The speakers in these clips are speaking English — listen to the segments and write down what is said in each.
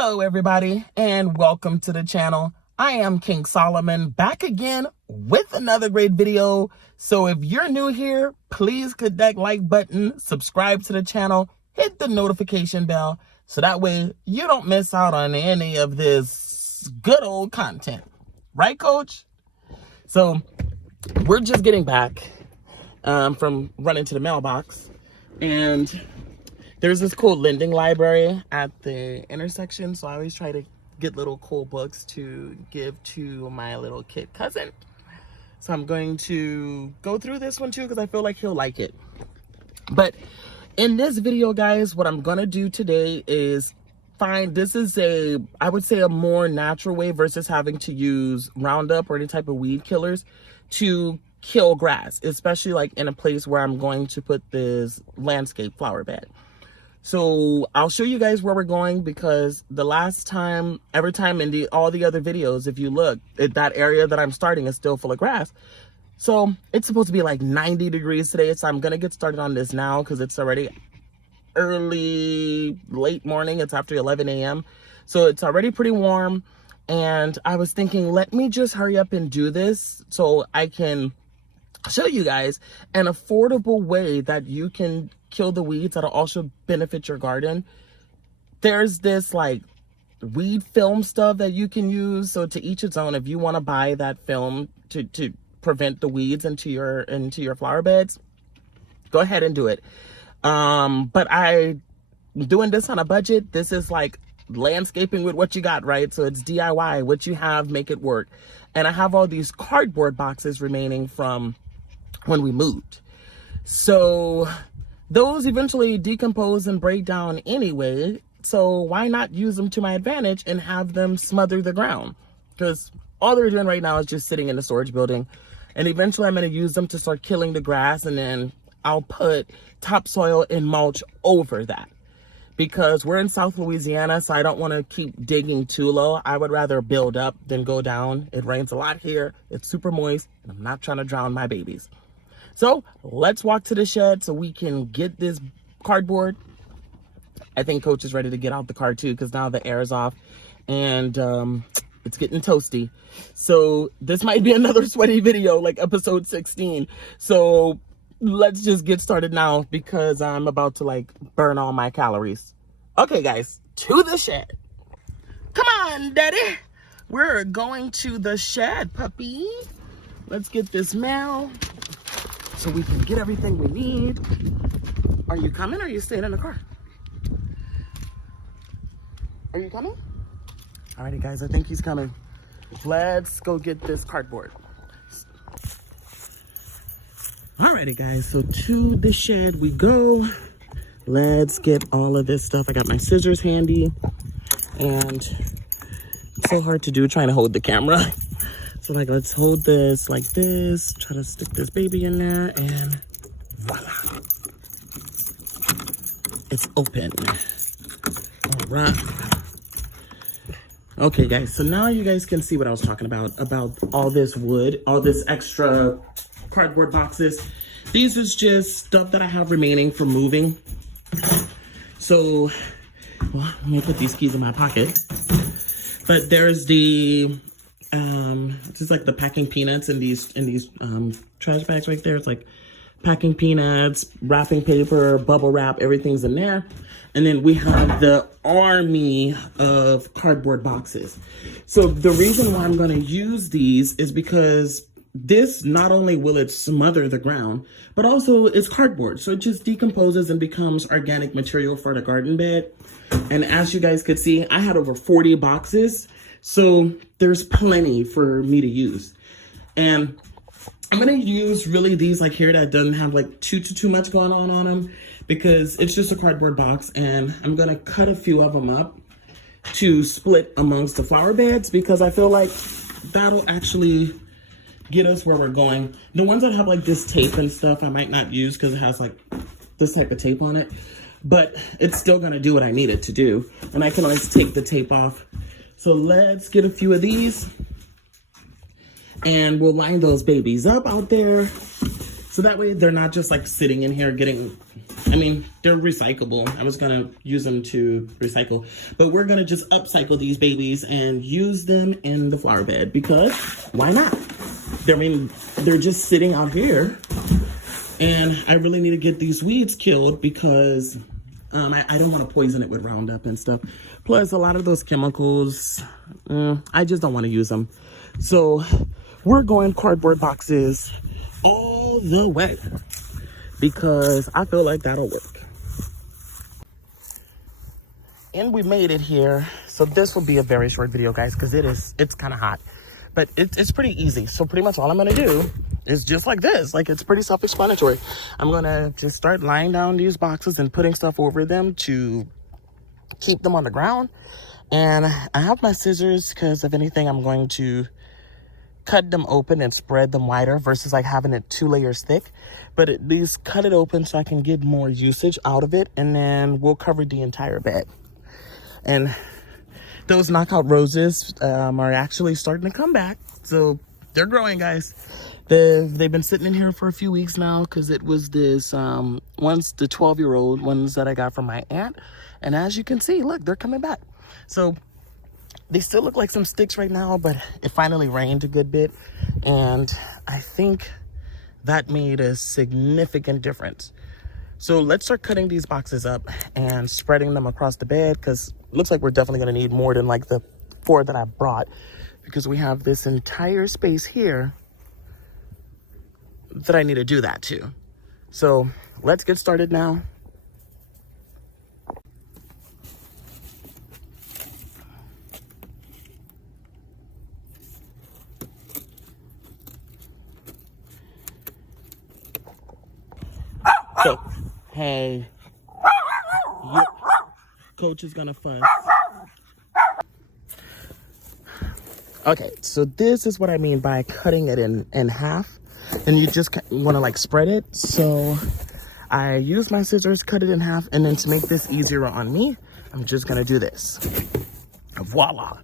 Hello everybody and welcome to the channel. I am King Solomon, back again with another great video. So if you're new here, please click that like button, subscribe to the channel, hit the notification bell so that way you don't miss out on any of this good old content. Right, coach? So we're just getting back from running to the mailbox, and there's this cool lending library at the intersection, so I always try to get little cool books to give to my little kid cousin. So I'm going to go through this one too because I feel like he'll like it. But in this video, guys, what I'm gonna do today is this is I would say a more natural way versus having to use Roundup or any type of weed killers to kill grass, especially like in a place where I'm going to put this landscape flower bed. So I'll show you guys where we're going, because the last time, every time in all the other videos, if you look at that area that I'm starting is still full of grass. So it's supposed to be like 90 degrees today. So I'm going to get started on this now because it's already late morning. It's after 11 a.m. So it's already pretty warm. And I was thinking, let me just hurry up and do this so I can show you guys an affordable way that you can kill the weeds that'll also benefit your garden. There's this like weed film stuff that you can use, so to each its own. If you want to buy that film to prevent the weeds into your flower beds, go ahead and do it. But I'm doing this on a budget. This is like landscaping with what you got, right? So it's DIY. What you have, make it work. And I have all these cardboard boxes remaining from when we moved. So those eventually decompose and break down anyway. So why not use them to my advantage and have them smother the ground? Because all they're doing right now is just sitting in the storage building. And eventually I'm going to use them to start killing the grass, and then I'll put topsoil and mulch over that. Because we're in South Louisiana, so I don't want to keep digging too low. I would rather build up than go down. It rains a lot here. It's super moist, and I'm not trying to drown my babies. So let's walk to the shed so we can get this cardboard. I think Coach is ready to get out the car too, because now the air is off and it's getting toasty. So this might be another sweaty video like episode 16. So let's just get started now because I'm about to like burn all my calories. Okay, guys, to the shed. Come on, daddy. We're going to the shed, puppy. Let's get this mail so we can get everything we need. Are you coming or are you staying in the car? Are you coming? Alrighty, guys, I think he's coming. Let's go get this cardboard. Alrighty, guys, so to the shed we go. Let's get all of this stuff. I got my scissors handy, and it's so hard to do trying to hold the camera. So like, let's hold this like this, try to stick this baby in there, and voila. It's open. All right. Okay, guys, so now you guys can see what I was talking about all this wood, all this extra cardboard boxes. These is just stuff that I have remaining from moving. So, well, let me put these keys in my pocket. But there's the this is like the packing peanuts in these trash bags right there. It's like packing peanuts, wrapping paper, bubble wrap, everything's in there. And then we have the army of cardboard boxes. So the reason why I'm going to use these is because this, not only will it smother the ground, but also it's cardboard. So it just decomposes and becomes organic material for the garden bed. And as you guys could see, I had over 40 boxes. So there's plenty for me to use. And I'm going to use really these like here that doesn't have like too much going on them, because it's just a cardboard box, and I'm going to cut a few of them up to split amongst the flower beds, because I feel like that'll actually get us where we're going. The ones that have like this tape and stuff, I might not use because it has like this type of tape on it, but it's still going to do what I need it to do. And I can always take the tape off. So let's get a few of these, and we'll line those babies up out there. So that way they're not just like sitting in here getting, I mean, they're recyclable. I was gonna use them to recycle, but we're gonna just upcycle these babies and use them in the flower bed because why not? I mean, they're just sitting out here and I really need to get these weeds killed because I don't want to poison it with Roundup and stuff. Plus a lot of those chemicals, I just don't want to use them. So we're going cardboard boxes all the way because I feel like that'll work. And we made it here. So this will be a very short video, guys, because it's kind of hot, but it's pretty easy. So pretty much all I'm gonna do is just like this. Like, it's pretty self-explanatory. I'm gonna just start laying down these boxes and putting stuff over them to keep them on the ground. And I have my scissors because if anything, I'm going to cut them open and spread them wider versus like having it 2 layers thick. But at least cut it open so I can get more usage out of it, and then we'll cover the entire bed. And those knockout roses are actually starting to come back, so they're growing, guys. They've been sitting in here for a few weeks now because it was this one's the 12-year-old ones that I got from my aunt, and as you can see, look, they're coming back. So they still look like some sticks right now, but it finally rained a good bit, and I think that made a significant difference. So let's start cutting these boxes up and spreading them across the bed, because it looks like we're definitely going to need more than like the 4 that I brought, because we have this entire space here that I need to do that too. So let's get started now. So, hey, Coach is gonna fuss. Okay, so this is what I mean by cutting it in half, and you just want to like spread it. So I use my scissors, cut it in half, and then to make this easier on me, I'm just gonna do this. Voila,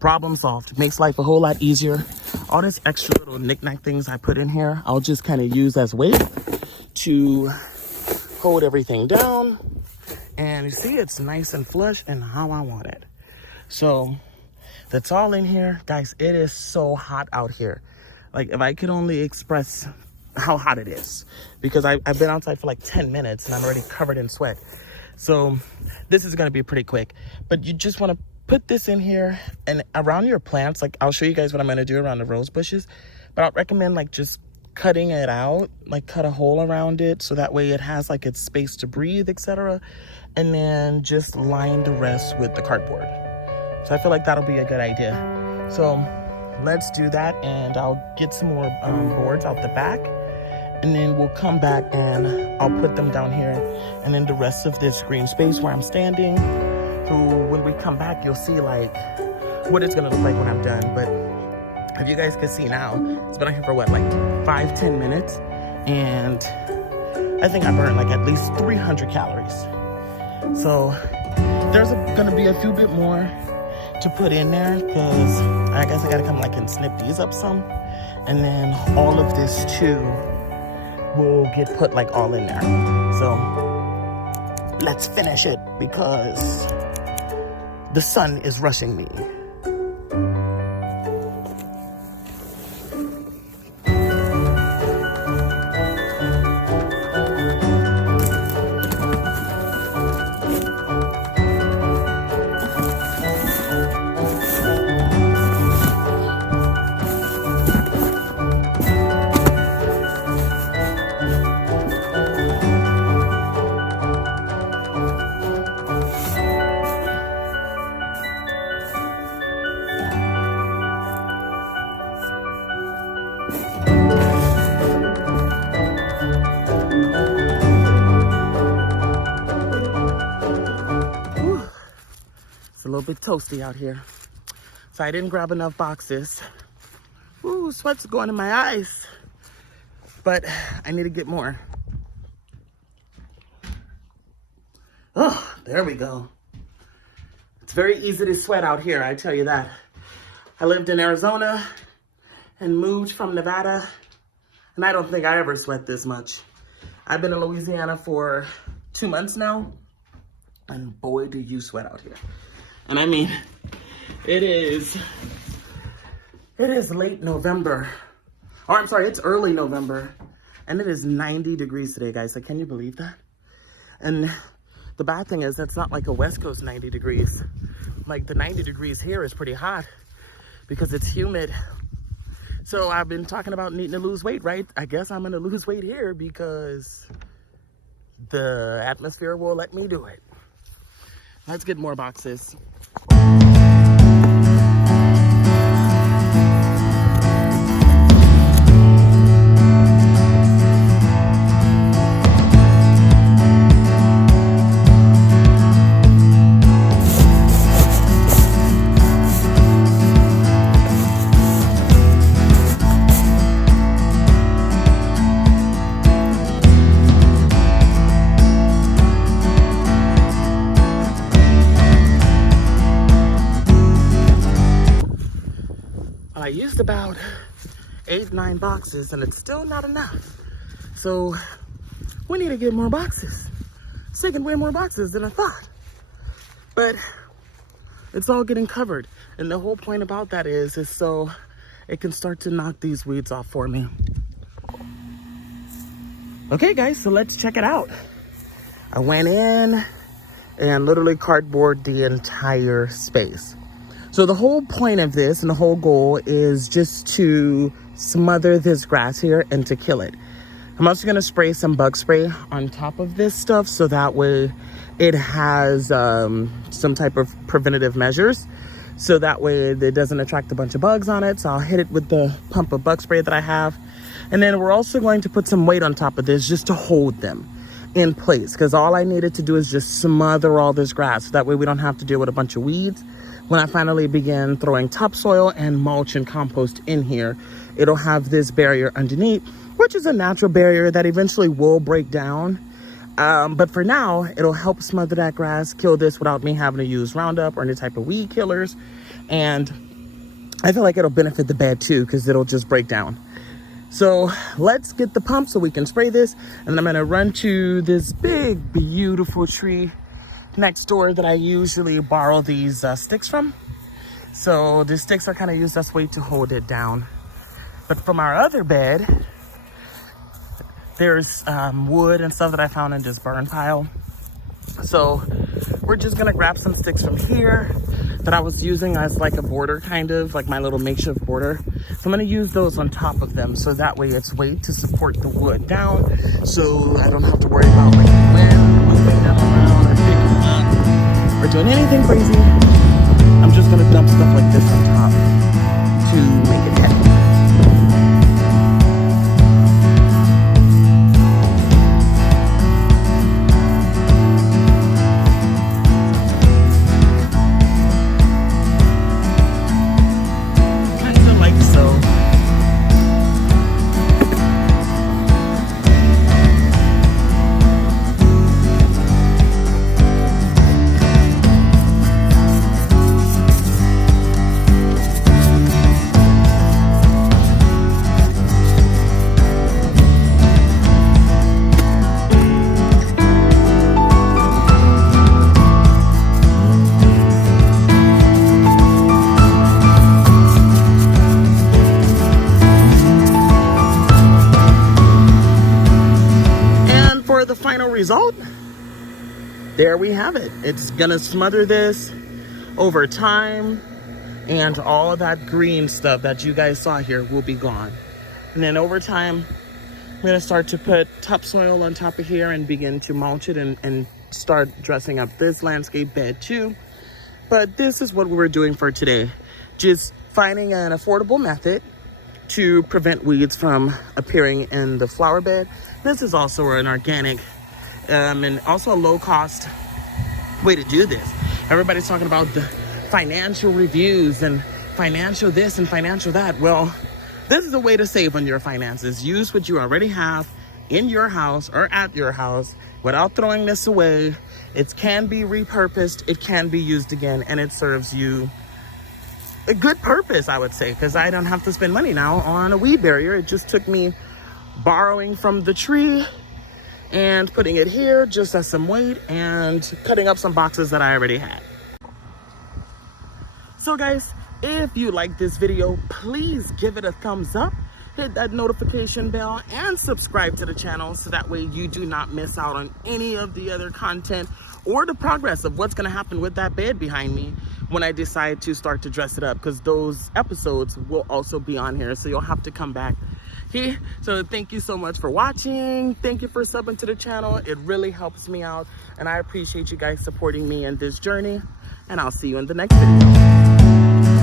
problem solved. Makes life a whole lot easier. All this extra little knick-knack things I put in here, I'll just kind of use as weight to hold everything down. And you see, it's nice and flush and how I want it. So that's all in here. Guys, it is so hot out here. Like, if I could only express how hot it is, because I've been outside for like 10 minutes and I'm already covered in sweat. So this is going to be pretty quick, but you just want to put this in here and around your plants. Like, I'll show you guys what I'm going to do around the rose bushes, but I'll recommend like just cutting it out, like cut a hole around it so that way it has like its space to breathe, etc. And then just line the rest with the cardboard. So I feel like that'll be a good idea. So let's do that, and I'll get some more boards out the back, and then we'll come back and I'll put them down here, and then the rest of this green space where I'm standing. So when we come back, you'll see like what it's gonna look like when I'm done. But if you guys can see now, it's been out here for what, like 5-10 minutes, and I think I burned like at least 300 calories. So there's gonna be a few bit more to put in there, because I guess I gotta come like and snip these up some, and then all of this too will get put like all in there. So let's finish it because the sun is rushing me. A little bit toasty out here, so I didn't grab enough boxes. Ooh, sweat's going in my eyes, but I need to get more. Oh, there we go. It's very easy to sweat out here, I tell you that. I lived in Arizona and moved from Nevada. And I don't think I ever sweat this much. I've been in Louisiana for 2 months now, and boy, do you sweat out here. And I mean, it is late November. Or I'm sorry, it's early November. And it is 90 degrees today, guys. So can you believe that? And the bad thing is that's not like a West Coast 90 degrees. Like the 90 degrees here is pretty hot because it's humid. So I've been talking about needing to lose weight, right? I guess I'm gonna lose weight here because the atmosphere will let me do it. Let's get more boxes. I used about 8-9 boxes and it's still not enough. So we need to get more boxes. It's taking way more boxes than I thought. But it's all getting covered. And the whole point about that is so it can start to knock these weeds off for me. Okay guys, so let's check it out. I went in and literally cardboard the entire space. So the whole point of this and the whole goal is just to smother this grass here and to kill it. I'm also gonna spray some bug spray on top of this stuff so that way it has some type of preventative measures. So that way it doesn't attract a bunch of bugs on it. So I'll hit it with the pump of bug spray that I have. And then we're also going to put some weight on top of this just to hold them in place. Because all I needed to do is just smother all this grass. So that way we don't have to deal with a bunch of weeds. When I finally begin throwing topsoil and mulch and compost in here, it'll have this barrier underneath, which is a natural barrier that eventually will break down. But for now, it'll help smother that grass, kill this without me having to use Roundup or any type of weed killers. And I feel like it'll benefit the bed too, because it'll just break down. So let's get the pump so we can spray this. And I'm gonna run to this big, beautiful tree next door that I usually borrow these sticks from. So the sticks are kind of used as weight to hold it down. But from our other bed, there's wood and stuff that I found in this burn pile. So we're just gonna grab some sticks from here that I was using as like a border, kind of like my little makeshift border. So I'm gonna use those on top of them so that way it's weight to support the wood down, so I don't have to worry about like the wind moving them around or picking up or doing anything crazy. I'm just gonna dump stuff like this on top to make it heavy. The final result, there we have it. It's gonna smother this over time, and all of that green stuff that you guys saw here will be gone. And then over time, I'm gonna start to put topsoil on top of here and begin to mulch it and start dressing up this landscape bed too. But this is what we were doing for today. Just finding an affordable method to prevent weeds from appearing in the flower bed. This is also an organic and also a low-cost way to do this. Everybody's talking about the financial reviews and financial this and financial that. Well, this is a way to save on your finances. Use what you already have in your house or at your house without throwing this away. It can be repurposed, it can be used again, and it serves you a good purpose, I would say, because I don't have to spend money now on a weed barrier. It just took me borrowing from the tree and putting it here just as some weight and cutting up some boxes that I already had. So guys, if you like this video, please give it a thumbs up, hit that notification bell, and subscribe to the channel so that way you do not miss out on any of the other content or the progress of what's going to happen with that bed behind me when I decide to start to dress it up, because those episodes will also be on here, so you'll have to come back here. So thank you so much for watching. Thank you for subbing to the channel. It really helps me out, and I appreciate you guys supporting me in this journey, and I'll see you in the next video.